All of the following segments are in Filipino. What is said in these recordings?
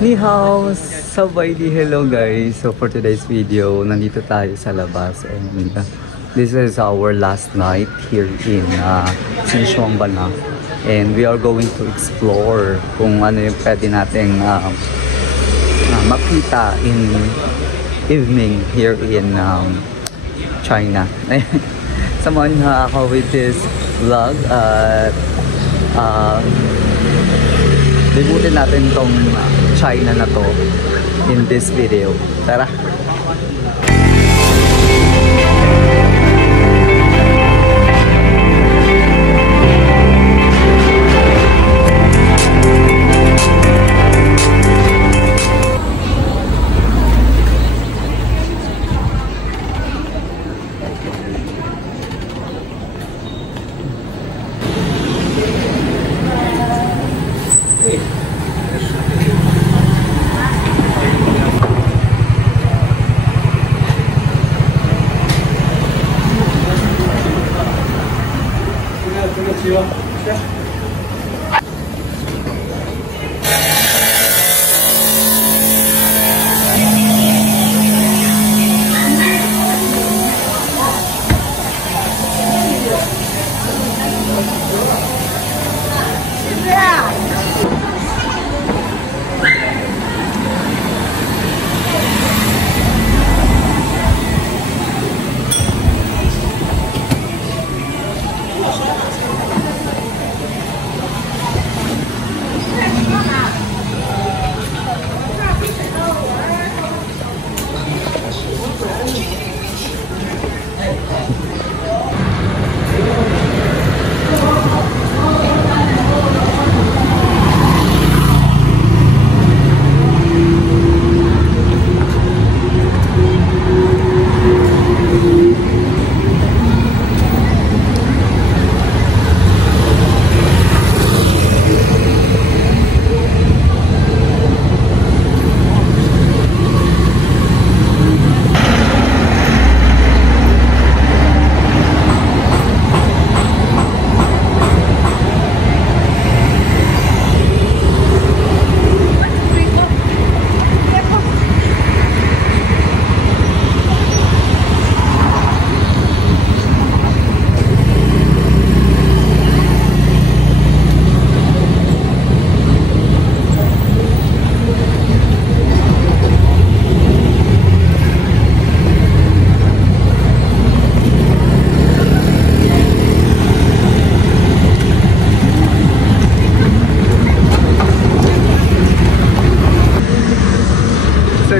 Ni hao, sabay di hello guys. So for today's video, nandito tayo sa labas and this is our last night here in Sichuan na. And we are going to explore kung ano yung pwede nating makita in evening here in China. Samahan na ako with this vlog at libutin natin tong China na to in this video. Tara!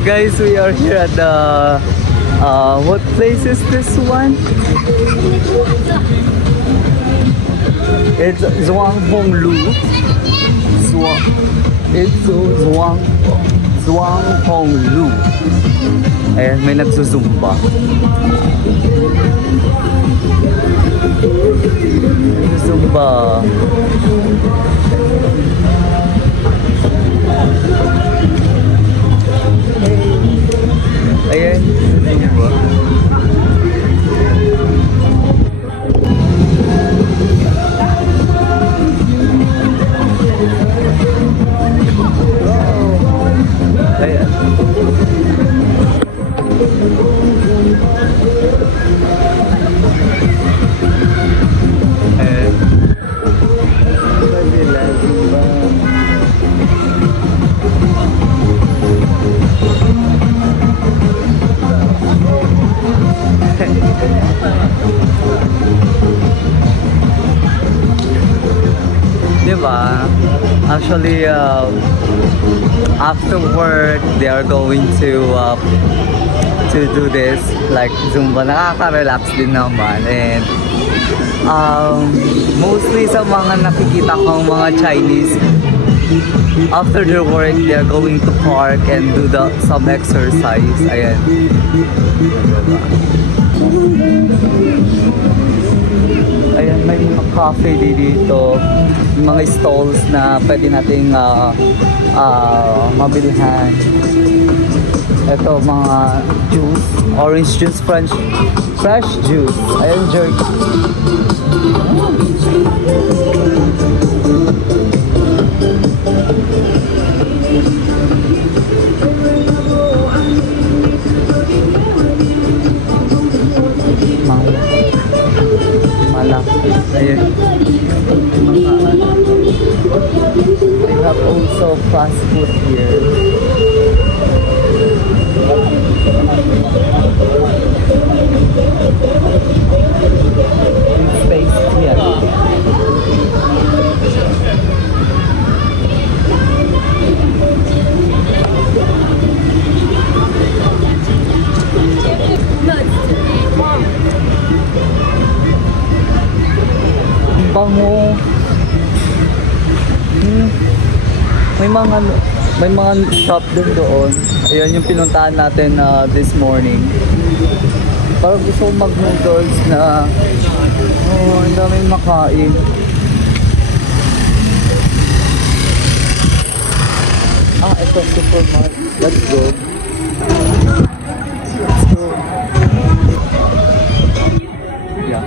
Guys, we are here at the what place is this one? It's Zhuanghonglu. It's Zhuanghonglu. Ayan, may nagsusumba. Zumba. Ayan, diba? Ayan. Diba? Actually, after work, they are going to do this like Zumba. Nakaka-relax din naman, and mostly sa mga nakikita kong mga Chinese, after their work, they are going to park and do some exercise. Ayan. Diba? Ayan, may mga cafe dito, mga stalls na pwede nating mabilihan. Ito, mga juice, orange juice, fresh juice. Ayan, jerk. have also fast food here. It's tasty yan. Ang bango. May mga shop din doon. Ayan yung pinuntahan natin this morning. Parang gusto ko mag-noodles na ang daming makain. Ito supermarket. Let's go. Let's go. Yeah.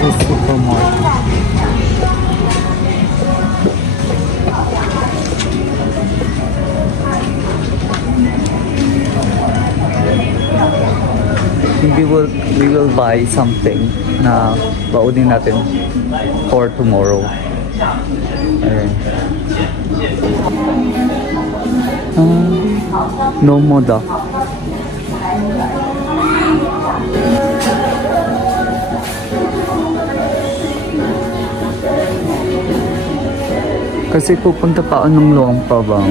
This is supermarket. We will buy something na baunin natin for tomorrow. Ayun. No moda. Kasi pupunta pa ng Luang Prabang.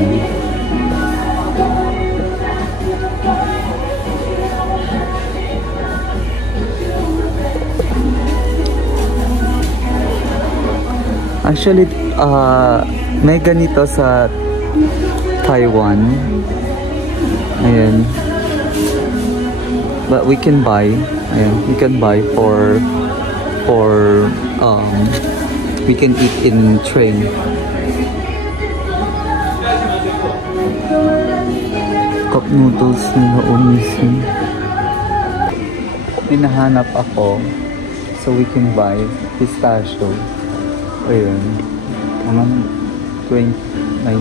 Actually, may ganito sa Taiwan. Ayan. But we can buy. Ayan, we can buy for we can eat in train. Cup noodles nila Onisin. Hinahanap ako so we can buy pistachio. Ayun, mga 2019.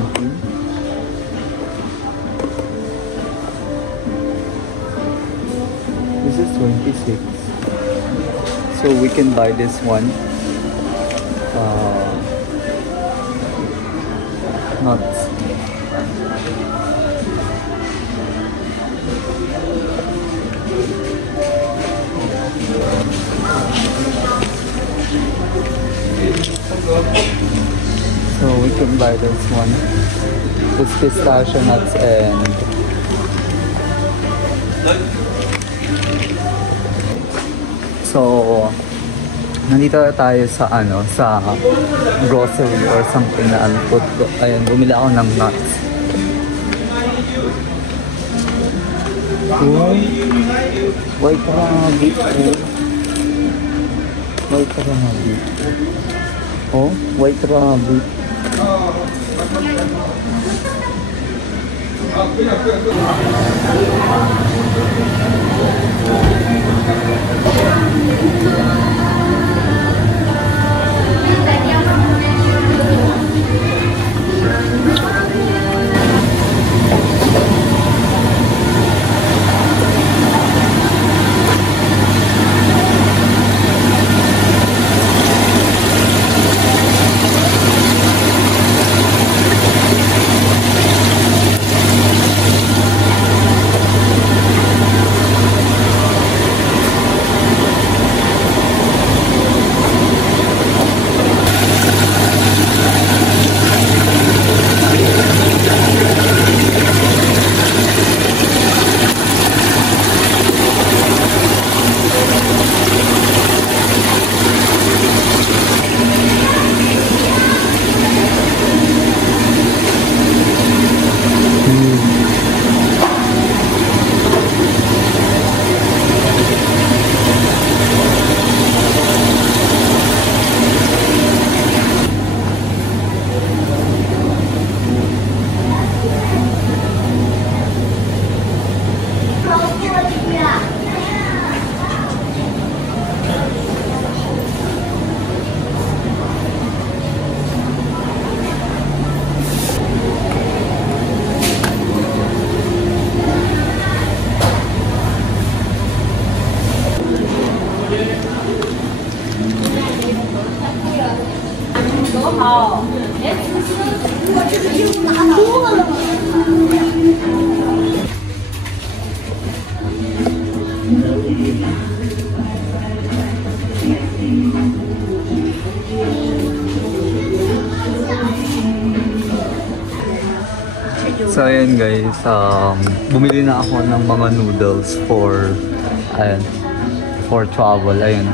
This is 26. So we can buy this one. Nuts. So we can buy this one. This pistachio nuts and so nandito tayo sa sa grocery or something na food. Ayun, bumili ako ng nuts. White rabbit. White rabbit. Oh, white rabbit. So ayan guys, bumili na ako ng mga noodles for for travel. Ayun.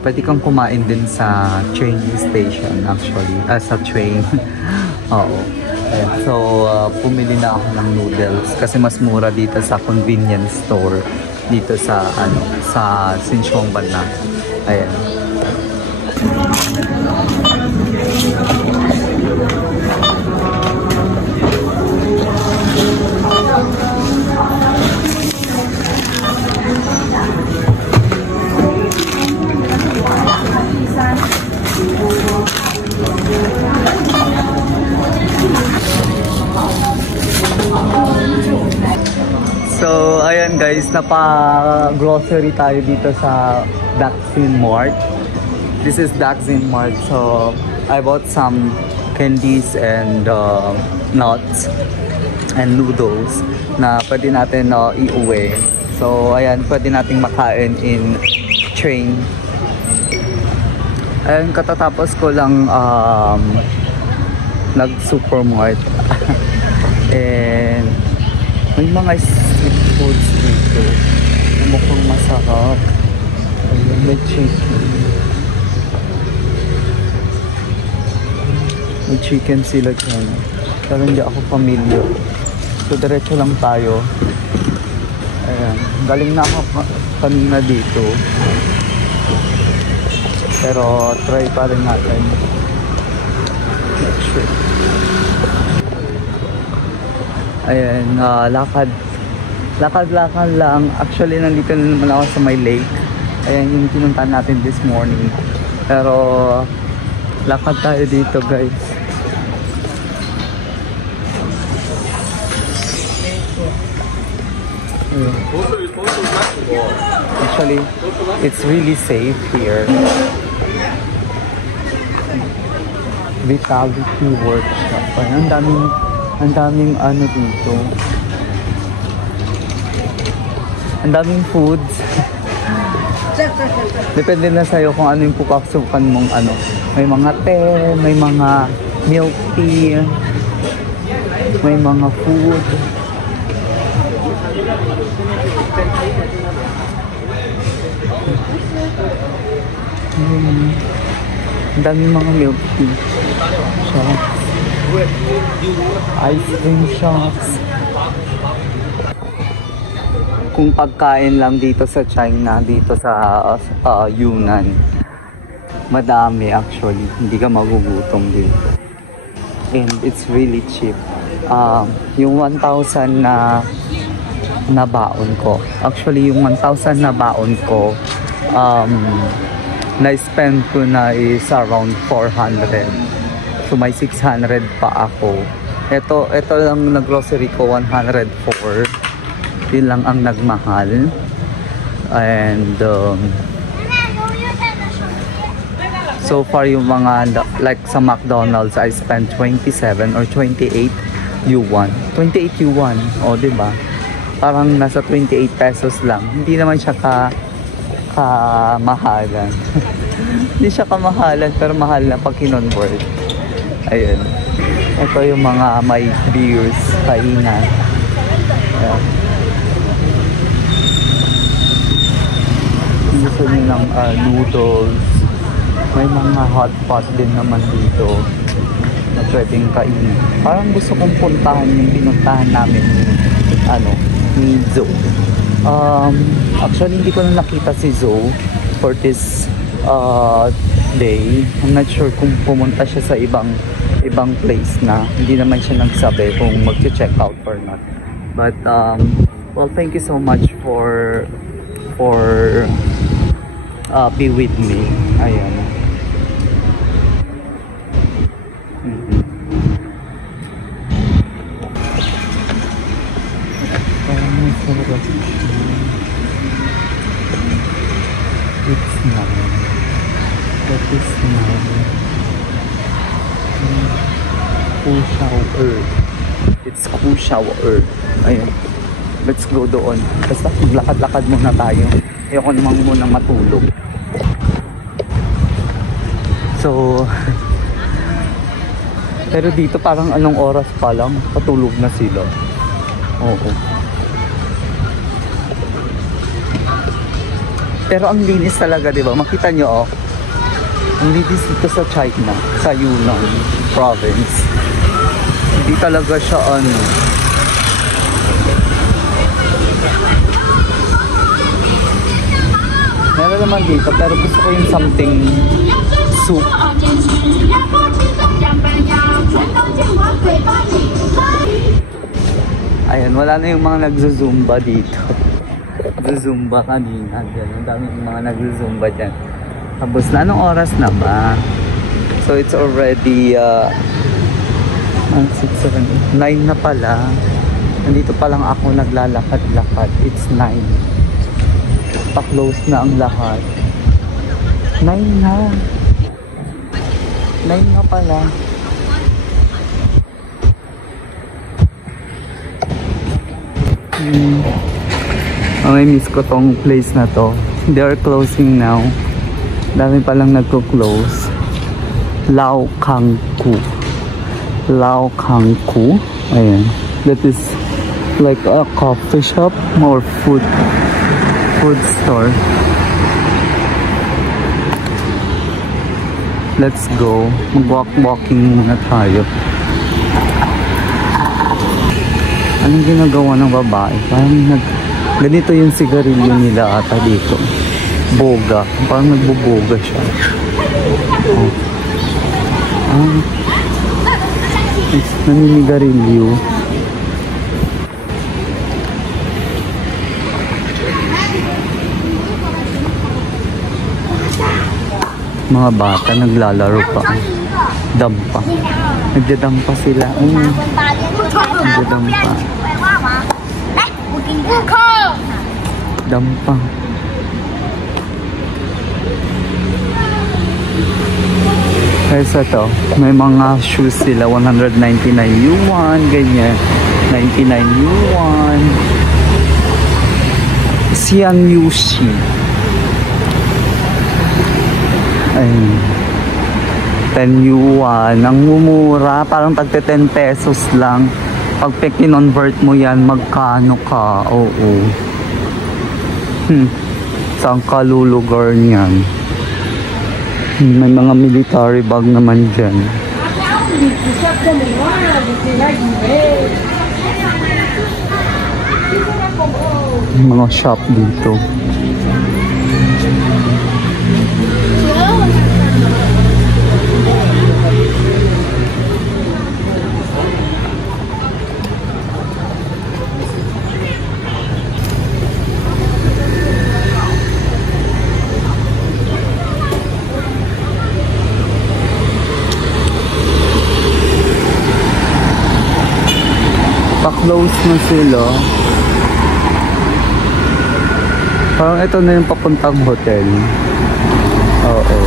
Pwede kang kumain din sa train station actually, sa train. Oo. Ayan. So bumili na ako ng noodles kasi mas mura dito sa convenience store dito sa sa Sinshuang Banna. Ayan. So, ayan guys, napa-grocery tayo dito sa Daksin Mart. This is Daksin Mart. So, I bought some candies and nuts and noodles na pwede natin iuwi. So, ayan, pwede nating makain in train. Ayan, katatapos ko lang nag-supermart. And may mga street foods dito na mukhang masarap. Ayan, may chicken. May chicken sila dyan. Pero hindi ako familiar. So, diretso lang tayo. Ayan. Galing na ako kanina dito. Pero, try pa rin natin. Let's see. Ayan, lakad lang. Actually, nandito na naman ako sa may lake. Ayan yung pinuntahan natin this morning. Pero, lakad tayo dito guys. Ayan. Actually, it's really safe here. Vitality Workshop. Ayan, ang daming ano dito. Ang daming foods. Depende na sa'yo kung ano yung pupaksukan mong ano. May mga te, may mga milk tea, may mga food. Ang daming mga milk tea. Shops. Ice cream shops. Kung pagkain lang dito sa China, dito sa Yunnan, madami actually. Hindi ka magugutom dito. And it's really cheap. Yung 1,000 na baon ko. Actually, yung 1,000 na baon ko, na-spend ko na is around 400. So may 600 pa ako. Ito lang na grocery ko, 104. Yun lang ang nagmahal. And so far yung mga like sa McDonald's, I spent 27 or 28 yuan. 28 yuan. O, diba? Parang nasa 28 pesos lang. Hindi naman siya kamahalan. Hindi siya kamahalan, pero mahal na pag kinonvert. Ayun. Ito yung mga may beers, kainan. Ayan. Gusto nyo ng noodles. May mga hot pot din naman dito na pwedeng kainin. Parang gusto kong puntahan yung pinuntahan namin ni Zoe. Actually, hindi ko na nakita si Zoe for this day. I'm not sure kung pumunta siya sa ibang place na. Hindi naman siya nagsabi kung mag-check out or not. But well, thank you so much for be with me. Ayan. It's now. That is now. Shower. It's Cool Shower. Ayun. Let's go doon. Basta maglakad-lakad muna tayo. Ayoko namang muna matulog. So, pero dito parang anong oras pa lang, patulog na sila. Oo. Pero ang linis talaga, di ba? Makita nyo, oh. Ang linis dito sa China, sa Yunnan province. Hindi talaga siya ano. Meron naman dito, pero gusto ko yung something soup. Ayan, wala na yung mga nagzuzumba dito. Nagzuzumba kanina. Ang daming mga nagzuzumba dyan. Tapos na, anong oras na ba? So it's already 6, 7, 9 na pala. Nandito pa lang ako naglalakad-lakad. It's 9. Pa-close na ang lahat. 9 na. 9 na pala. May miss ko tong place na to. They are closing now. Dami palang nagko-close. Lao Kangku. Lao Kangku. Ayan. That is like a coffee shop or food store. Let's go. Mag-walking muna tayo. Anong ginagawa ng babae? Parang ganito yung sigarilyo nila ata dito. Boga. Parang nagboboga siya. Oh. Naninigarilyo. Mga bata naglalaro pa. Dampa. Nagdadampa sila. Nagdadampa. Dampa. Kaya sa to, may mga shoes sila. 199 yuan. Ganyan. 99 yuan. Xian Yushi. Ayun. 10 yuan. Ang mumura. Parang tagte 10 pesos lang. Pag kinonvert mo yan, magkano ka? Oo. Saan ka lulugar niyan? May mga military bag naman dyan. Mga shop dito. Pa-close na sila. Parang ito na yung papuntang hotel. Oo.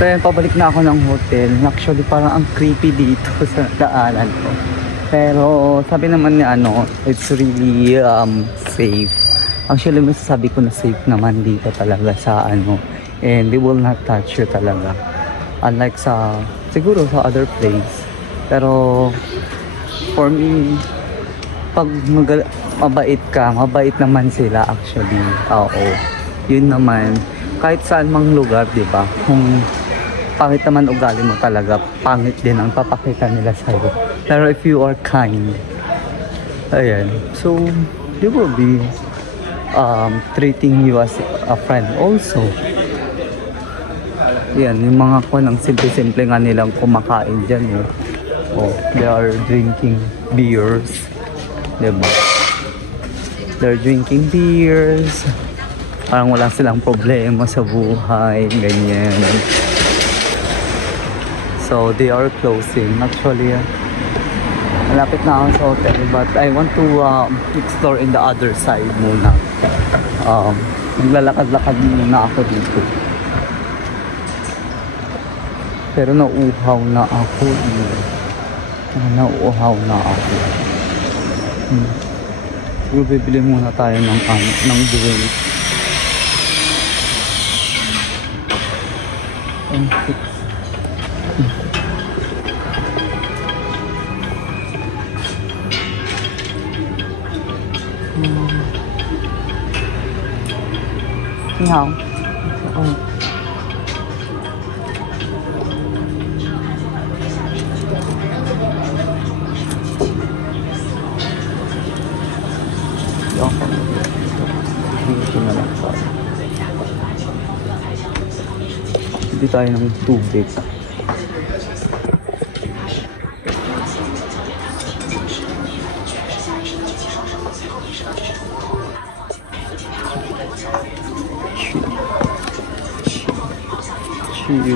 So yun, pabalik na ako ng hotel. Actually parang ang creepy dito sa daanan ko. Pero sabi naman ni it's really safe. Actually masasabi ko na safe naman dito talaga sa and they will not touch you talaga. Unlike siguro sa other place. Pero for me, pag mabait ka, mabait naman sila actually. Oo. Yun naman, kahit saan mang lugar, di ba? Kung pangit naman ugali mo talaga, pangit din ang papakita nila sa'yo. Pero if you are kind, ayan, so they will be treating you as a friend also. Yan, yung mga ng simple-simple nga nilang kumakain dyan, eh. Oh, they are drinking beers, diba? They're drinking beers. Parang wala silang problema sa buhay, ganyan. So, they are closing. Actually, malapit na ako sa hotel, but I want to explore in the other side muna. Naglalakad-lakad muna ako dito. Pero nauuhaw na ako. Nauuhaw na ako. Siguro bibili muna tayo ng drink. Ni hao. Hindi tayo ng tubig.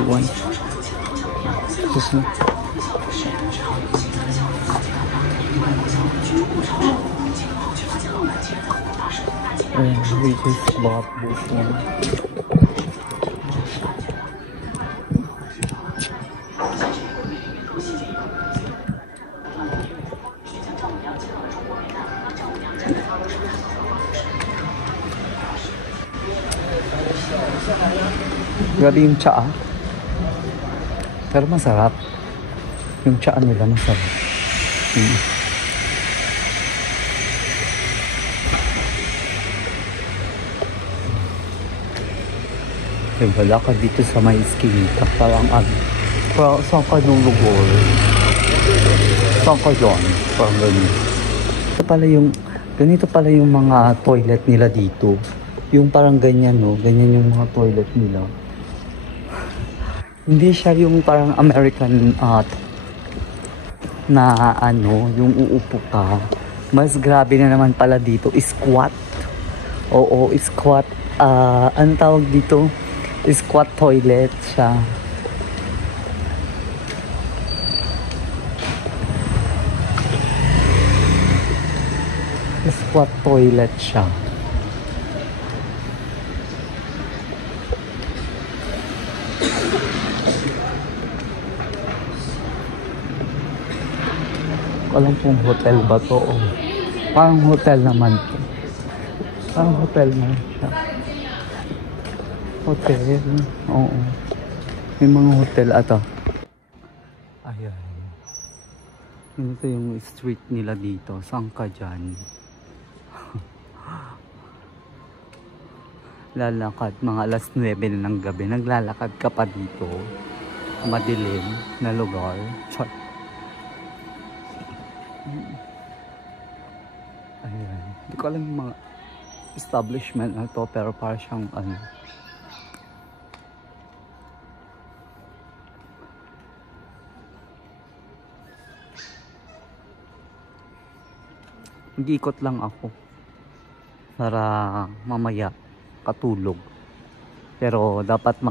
One. This one. And we just bought this one. Grabe yung tsaa. Pero masarap. Yung tsaa nila masarap. Wala ka dito sa may iskinita. Parang pero saan ka nung lugar? Saan ka dyan? Parang ganyan. Ganito pala yung mga toilet nila dito. Yung parang ganyan, no? Ganyan yung mga toilet nila. Hindi siya yung parang American na yung uupo ka. Mas grabe na naman pala dito. Squat. Oo, squat. Ano tawag dito? Squat toilet siya. Squat toilet siya. Alam kong hotel ba to? Parang hotel naman to. Parang hotel naman siya. Hotel. Oo. May mga hotel ata. Ayan. Ito yung street nila dito. Saan ka dyan? Lalakad. Mga alas 9 na ng gabi. Naglalakad ka pa dito. Madilim na lugar. Chot. Ayan. Hindi ko alam yung mga establishment na to, pero para siyang mag-iikot lang ako para mamaya katulog. Pero dapat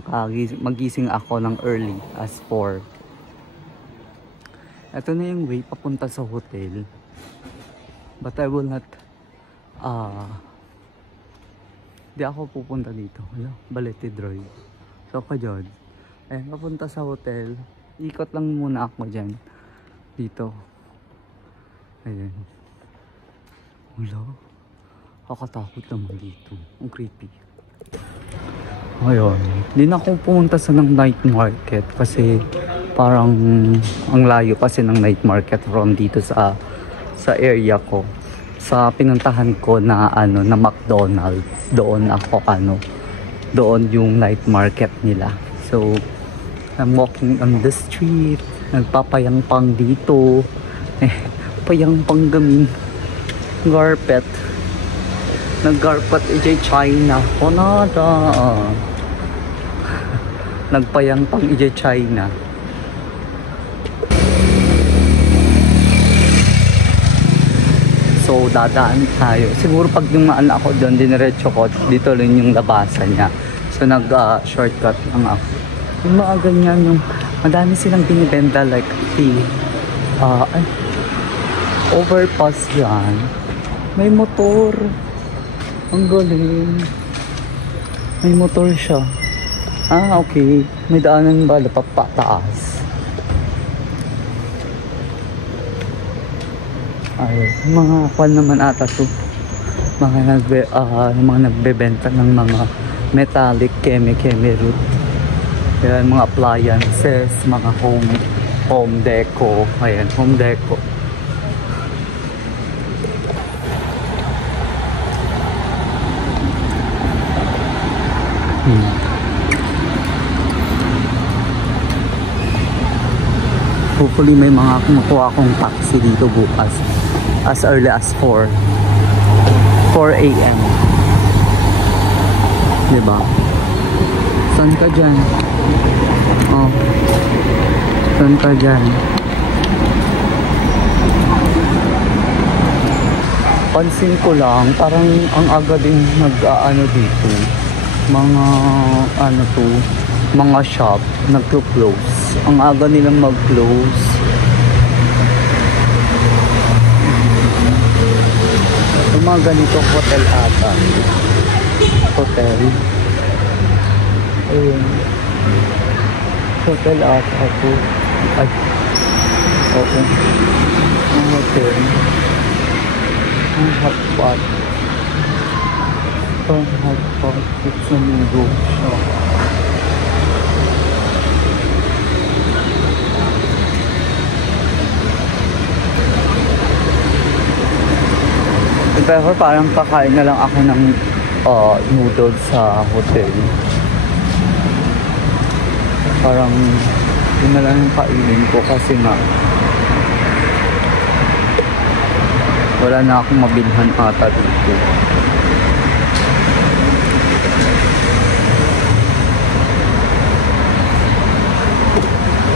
magising ako ng early as 4. Ito na yung way papunta sa hotel. But I will not di ako pupunta dito. Balete Drive. So ka dyan. Ayan, papunta sa hotel. Ikot lang muna ako dyan. Dito. Ayan. Wala. Kakatakot naman dito. Ang creepy. Ayun. Hindi na ako pumunta sa ng night market kasi parang ang layo kasi ng night market from dito sa area ko. sa pinuntahan ko na na McDonald's. Doon ako doon yung night market nila. So I'm walking on the street, nagpapayangpang dito, payangpang gamin, garpet, naggarpet China, Canada, nagpayangpang China. So dadaan tayo. Siguro pag dumaan ako doon, diniretso ko, dito lang yung labasan niya. So shortcut lang ako. Yung mga ganyan, yung madami silang binibenta like overpass yan. May motor. Ang galing. May motor siya. Okay. May daanan ba pataas? Mga kwan naman ata to, mga nagbebenta ng mga metallic keme root. Ayan, mga appliances, mga home deco. Ayan, home deco. Hopefully may mga kumukuha akong taxi dito bukas as early as 4 a.m. Diba? Saan ka dyan? Saan ka dyan? Pansin ko lang, parang ang aga din dito. Mga shop nagko-close. Ang aga nilang mag-close. Yung mga ganito hotel ata. Hotel. Ayun. Hotel ata ito. Ay. Oo. Ang hotel. Ang hotpot. Ang hotpot. It's a new shop. Pero parang kakain na lang ako ng noodles sa hotel. Parang yun na lang yung kainin ko kasi nga wala na akong mabilhan ata dito.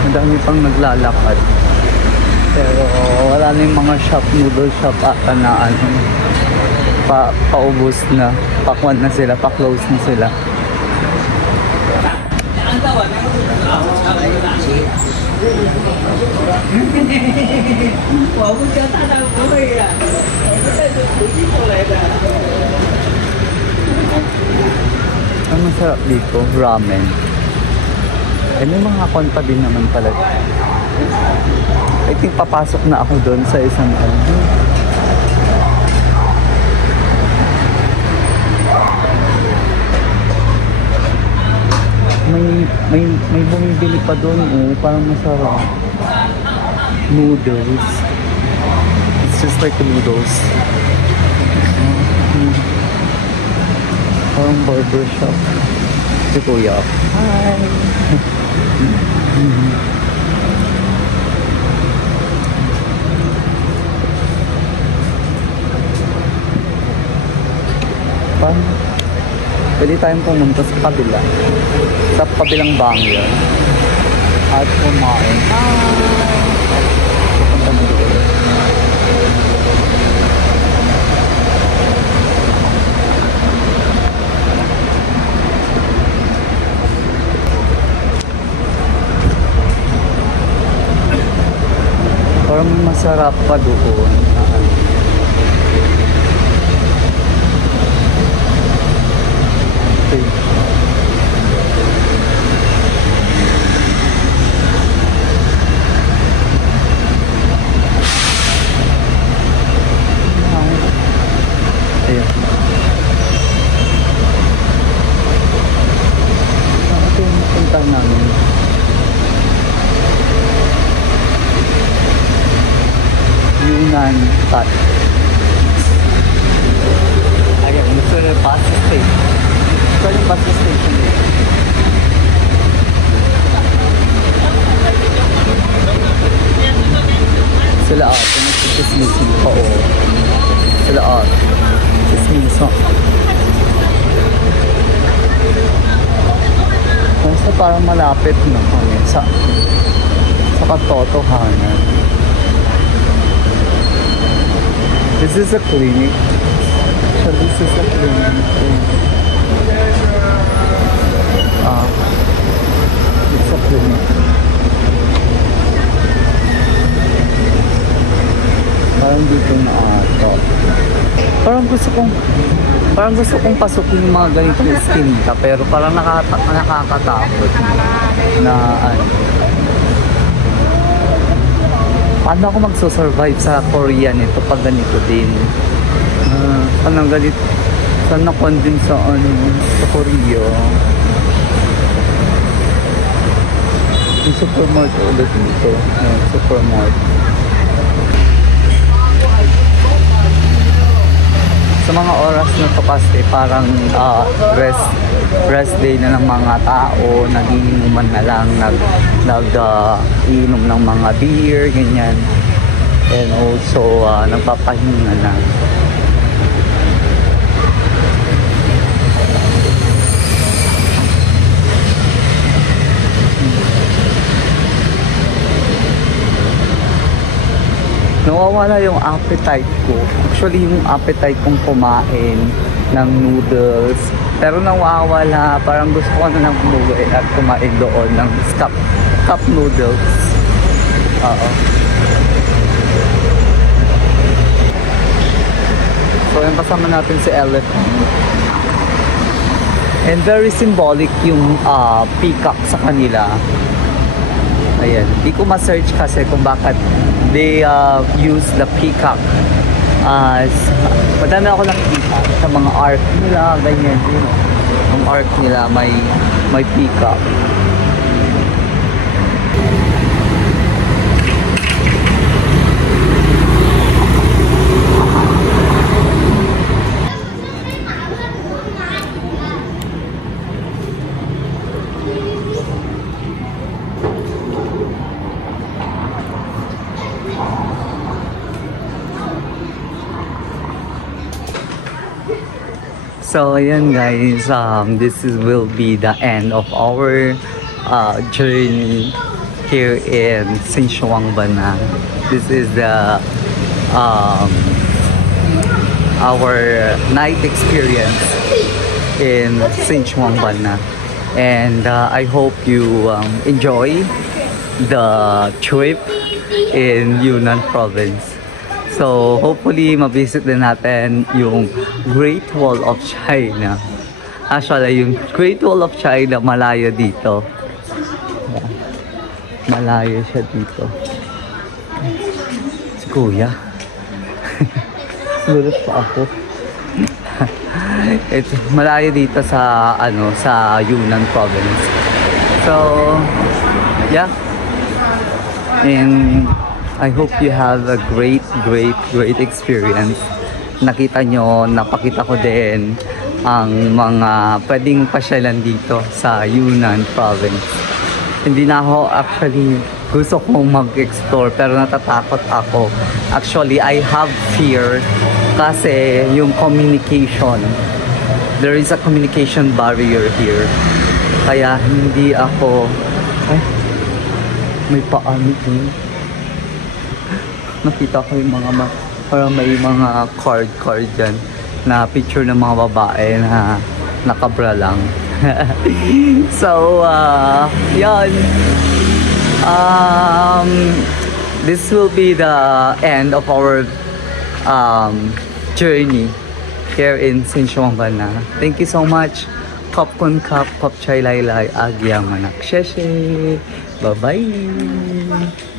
Madami pang naglalakad. Pero wala na yung mga shop, noodle shop ata na paubos na, pakwan na sila, pa-close na sila. Ang masarap dito, ramen. May mga konta din naman pala. I think papasok na ako doon sa isang may bumibili pa doon parang masarap. Noodles. It's just like noodles. Parang barbershop. Si Kuya. Hi! Pwede tayong pumunta sa kabila. Sa kabilang bangyo. At kumain. Pupunta mo doon. Parang masarap pa doon. Okay. Ayan. Ito yung punta namin. Yunnan Tat. bus station dito. Sila ate, nagsisismisin pa o. Sila ate, sismiso. Kasi parang malapit na kami sa katotohanan. This is a clinic. So this is a clinic. It's a clinic. Parang dito na ata. Parang gusto kong pasukin yung mga ganitong iskinita, pero parang nakakatakot na ano. Paano ako magsusurvive sa Korea nito pag ganito din? Anong ganito? Saan nakon din sa ano, sa Korea? Yung supermarket ulit dito. Supermarket. Sa mga oras na to kasi parang rest day na ng mga tao, nagiinuman na lang, iinom ng mga beer, ganyan. And also, nagpapahinga na. Nawawala yung appetite ko. Actually, yung appetite kong kumain ng noodles. Pero nawawala. Parang gusto ko na lang umuwi at kumain doon ng cup noodles. Oo. So, yung kasama natin si Elephant. And very symbolic yung peacock sa kanila. Ayan. Di ko ma-search kasi kung bakit they use the peacock as madami ako nakikita sa mga art nila, ganyan, you know. Ang art nila may peacock. So ayan guys, will be the end of our journey here in Xinchuangbana. This is the our night experience in Xinchuangbana, and I hope you enjoy the trip in Yunnan province. So, hopefully, mabisit din natin yung Great Wall of China. Actually, yung Great Wall of China, malayo dito. Malayo siya dito. Si Kuya. Gulat pa ako. It's malayo dito sa, sa Yunnan province. So, yeah. And I hope you have a great experience. Nakita nyo, napakita ko din ang mga pwedeng pasyalan dito sa Yunnan province. Hindi na ako actually gusto kong mag-explore pero natatakot ako. Actually, I have fear kasi yung communication. There is a communication barrier here. Kaya hindi ako... Ay, may paano din. Nakita ko yung mga parang may mga card dyan na picture ng mga babae na nakabra lang. So, yan. This will be the end of our journey here in Xinchuangbana. Thank you so much. Popcorn Cup, Pop Chai Laylay, Agyang Manak. Sheshe. Bye-bye.